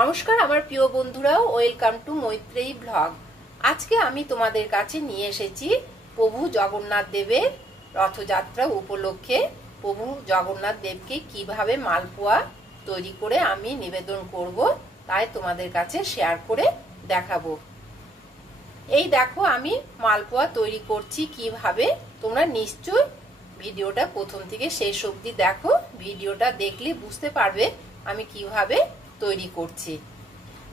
নমস্কার আমার প্রিয় বন্ধুরা, ওয়েলকাম টু মৈত্রেয়ী ব্লগ। আজকে আমি তোমাদের কাছে নিয়ে এসেছি প্রভু জগন্নাথ দেবের রথযাত্রা উপলক্ষে প্রভু জগন্নাথ দেবকে কিভাবে মালপোয়া তৈরি করে আমি নিবেদন করব, তাই তোমাদের কাছে শেয়ার করে দেখাবো। এই দেখো আমি মালপোয়া তৈরি করছি কিভাবে। তোমরা নিশ্চয় ভিডিওটা প্রথম থেকে শেষ অবধি দেখো। ভিডিওটা দেখলে বুঝতে পারবে আমি কিভাবে তৈরি করছি।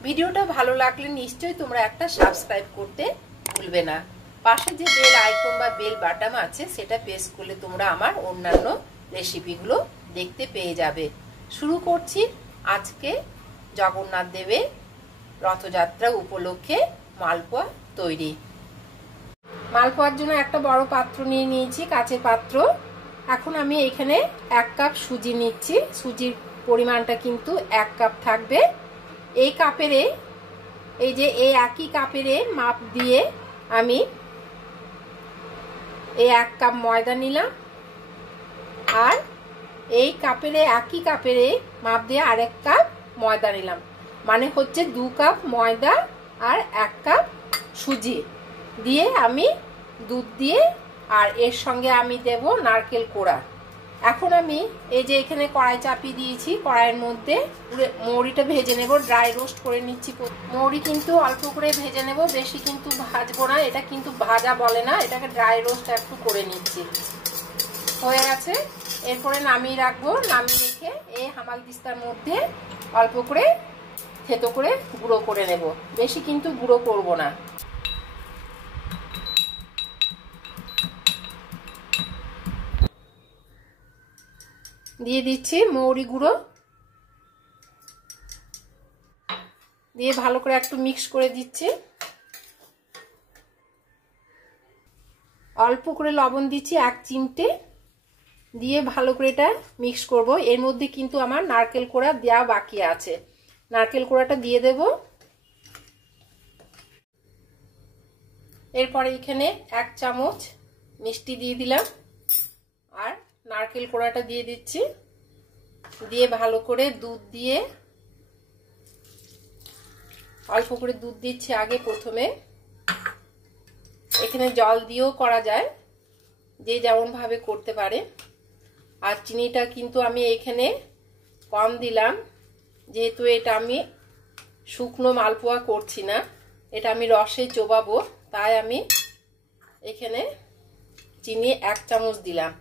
ভিডিওটা ভালো লাগলে নিশ্চয়ই তোমরা একটা সাবস্ক্রাইব করতে ভুলবে না। পাশে যে বেল আইকন বা বেল বাটন আছে সেটা প্রেস করলে তোমরা আমার অন্যান্য রেসিপিগুলো দেখতে পেয়ে যাবে। শুরু করছি আজকে জগন্নাথ দেবের রথযাত্রা উপলক্ষে মালপোয়া তৈরি। মালপোয়ার জন্য একটা বড় পাত্র নিয়ে নিয়েছি, কাচের পাত্র। এখন আমি এখানে 1 কাপ সুজি নিচ্ছি। সুজির পরিমাণটা কিন্তু 1 কাপ থাকবে। এই কাপেরে, এই যে এই একই কাপেরে মাপ দিয়ে আমি এই 1 কাপ ময়দা নিলাম, আর এই কাপেরে একই কাপেরে মাপ দিয়ে আরেক কাপ ময়দা নিলাম। মানে হচ্ছে 2 কাপ ময়দা আর 1 কাপ সুজি দিয়ে আমি দুধ দিয়ে, আর এর সঙ্গে আমি দেব নারকেল কোড়া। এখন আমি এই যে এখানে কড়াই চাপিয়ে দিয়েছি, কড়াইয়ের মধ্যে মৌরিটা ভেজে নেব, ড্রাই রোস্ট করে নিচ্ছি। মৌরি কিন্তু অল্প করে ভেজে নেব, বেশি কিন্তু ভাজবো না। এটা কিন্তু ভাজা বলে না, এটাকে ড্রাই রোস্ট একটু করে নিচ্ছি। হয়ে গেছে, এরপরে নামিয়ে রাখবো। নামিয়ে রেখে এই হামালদিস্তার মধ্যে অল্প করে থেতো করে গুঁড়ো করে নেব, বেশি কিন্তু গুঁড়ো করব না। দিয়ে দিচ্ছি মৌরি গুঁড়ো, দিয়ে ভালো করে একটু মিক্স করে দিচ্ছি। অল্প করে লবণ দিচ্ছি 1 চিমটে, দিয়ে ভালো করে এটা মিক্স করব। এর মধ্যে কিন্তু আমার নারকেল কোড়া দেওয়া বাকি আছে, নারকেল কোড়াটা দিয়ে দেব। এরপরে এখানে 1 চামচ মিষ্টি দিয়ে দিলাম, আর নারকেল কোড়াটা দিয়ে দিচ্ছি। দিয়ে ভালো করে দুধ দিয়ে, অল্প করে দুধ দিচ্ছি আগে প্রথমে। এখানে জল দিয়েও করা যায়, যে যেমন ভাবে করতে পারে। আর চিনিটা কিন্তু আমি এখানে কম দিলাম, যেহেতু এটা আমি শুকনো মালপোয়া করছি না, এটা আমি রসে চোবাবো, তাই আমি এখানে চিনি 1 চামচ দিলাম।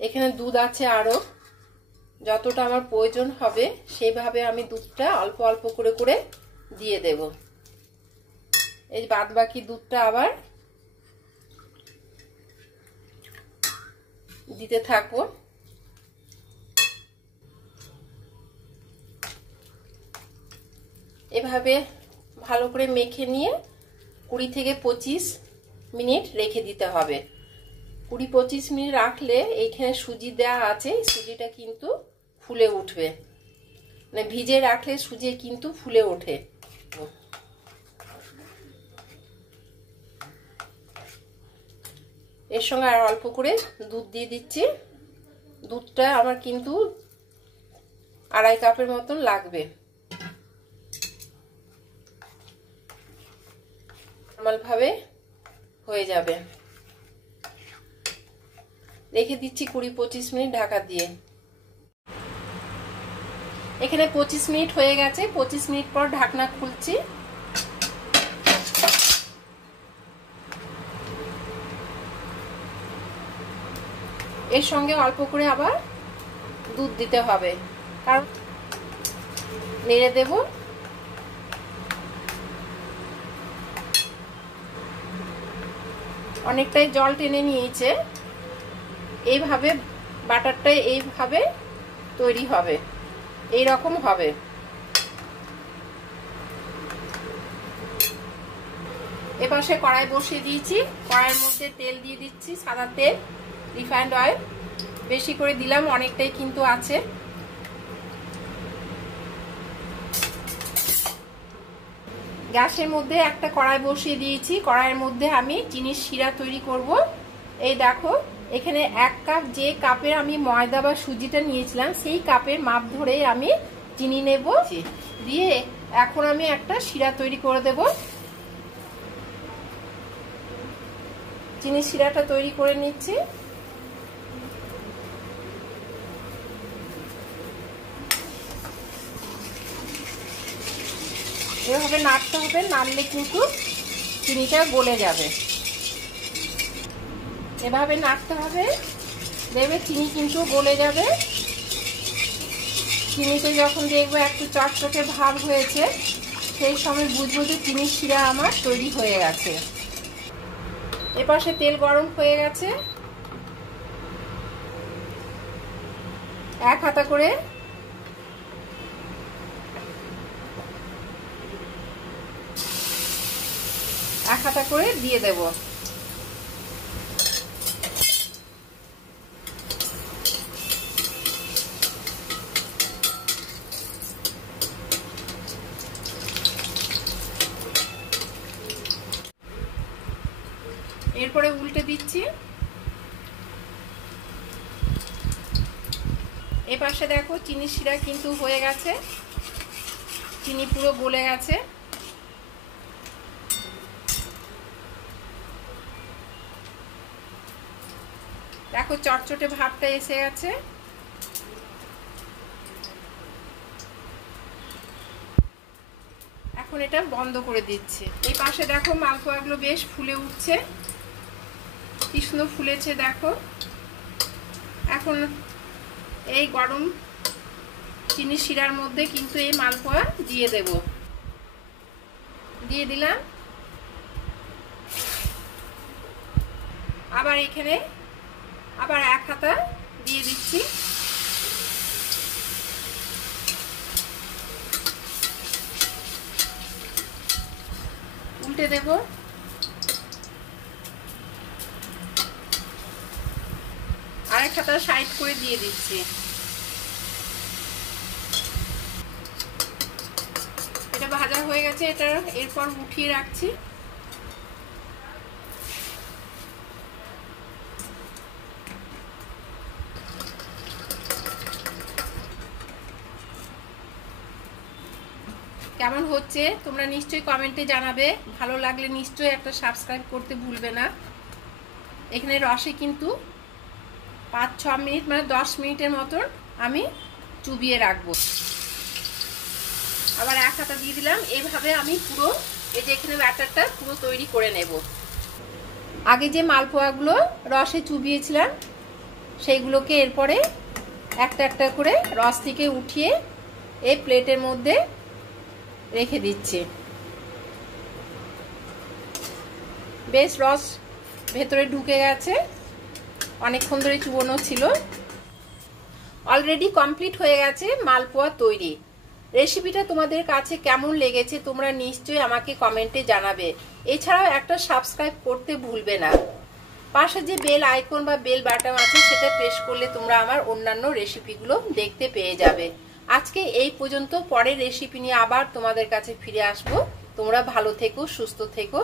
এখানে দুধ আছে আরো, যতটা আমার প্রয়োজন হবে সেইভাবে আমি দুধটা অল্প অল্প করে করে দিয়ে দেব। এই বাদ বাকি দুধটা আবার দিতে থাকবো। এভাবে ভালো করে মেখে নিয়ে 20 থেকে 25 মিনিট রেখে দিতে হবে। 20-25 মিনিট রাখলে এইখানে সুজি দেওয়া আছে, সুজিটা কিন্তু ফুলে উঠবে। মানে ভিজে রাখলে সুজি কিন্তু ফুলে ওঠে। এর সঙ্গে আর অল্প করে দুধ দিয়ে দিচ্ছি। দুধটা আমার কিন্তু 2.5 কাপের মতন লাগবে। নরমাল ভাবে হয়ে যাবে। রেখে দিচ্ছি 20-25 মিনিট ঢাকা দিয়ে। এখানে 25 মিনিট হয়ে গেছে। 25 মিনিট পর ঢাকনা খুলছি। এর সঙ্গে অল্প করে আবার দুধ দিতে হবে, কারণ নেড়ে দেব। অনেকটাই জল টেনে নিয়েছে। এইভাবে বাটারটা এইভাবে তৈরি হবে, এই রকম হবে। এপাশে কড়াই বসিয়ে দিয়েছি, কড়াইয়ের মধ্যে তেল দিয়ে দিচ্ছি, সাদা তেল, রিফাইন্ড অয়েল বেশি করে দিলাম, অনেকটাই কিন্তু আছে। গ্যাসের মধ্যে একটা কড়াই বসিয়ে দিয়েছি, কড়াইয়ের মধ্যে আমি চিনির শিরা তৈরি করব। এই দেখো এখানে 1 কাপ, যে কাপের আমি ময়দা বা সুজিটা নিয়েছিলাম সেই কাপের মাপ ধরে আমি চিনি নেব। দিয়ে এখন আমি একটা শিরা তৈরি করে দেব। চিনি শিরাটা তৈরি করে নিচ্ছি। এভাবে নাড়তে হবে, নাড়লে কিন্তু চিনিটা গলে যাবে। এভাবে নাড়তে হবে, দেখবে চিনি কিন্তু গলে যাবে। চিনিতে যখন দেখবো একটু চটচটে ভাব হয়েছে, সেই সময় বুঝবো যে চিনির শিরা আমার তৈরি হয়ে গেছে। এপাশে তেল গরম হয়ে গেছে। এক হাতা করে দিয়ে দেব। এরপরে উল্টে দিচ্ছি। এপাশে দেখো চিনি শিরা কিন্তু হয়ে গেছে, চিনি পুরো গলে গেছে। দেখো চটচটে ভাবটা এসে গেছে। এখন এটা বন্ধ করে দিচ্ছি। এই পাশে দেখো মালপোয়াগুলো বেশ ফুলে উঠছে, কি সুন্দর ফুলেছে দেখো। এখন এই গরম চিনি শিরার মধ্যে কিন্তু এই মালপোয়া দিয়ে দেব। দিয়ে দিলাম। আবার এখানে আবার এক হাতা দিয়ে দিচ্ছি। উল্টে দেব। আরেক হাতা সাইড করে দিয়ে দিচ্ছি। এটা ভাজা হয়ে গেছে, এটা এরপর উঠিয়ে রাখছি। কেমন হচ্ছে তোমরা নিশ্চয়ই কমেন্টে জানাবে। ভালো লাগলে নিশ্চয়ই একটা সাবস্ক্রাইব করতে ভুলবে না। এখানে রসে কিন্তু 5-6 মিনিট মানে 10 মিনিটের মতন আমি চুবিয়ে রাখবো। আবার এক হাতা দিয়ে দিলাম। এইভাবে আমি পুরো এই যে এখানে ব্যাটারটা পুরো তৈরি করে নেব। আগে যে মালপোয়াগুলো রসে চুবিয়েছিলাম সেইগুলোকে এরপরে একটা একটা করে রস থেকে উঠিয়ে এই প্লেটের মধ্যে রেখে দিচ্ছি। বেশ রস ভেতরে ঢুকে গেছে, অনেকক্ষণ ধরে চুবানো ছিল। অলরেডি কমপ্লিট হয়ে গেছে মালপোয়া তৈরি। রেসিপিটা তোমাদের কাছে কেমন লেগেছে তোমরা নিশ্চয়ই আমাকে কমেন্টে জানাবে। এছাড়াও একটা সাবস্ক্রাইব করতে ভুলবে না। পাশে যে বেল আইকন বা বেল বাটন আছে সেটা প্রেস করলে তোমরা আমার অন্যান্য রেসিপিগুলো দেখতে পেয়ে যাবে। আজকে এই পর্যন্ত, পরের রেসিপি নিয়ে আবার তোমাদের কাছে ফিরে আসবো। তোমরা ভালো থেকো, সুস্থ থেকো।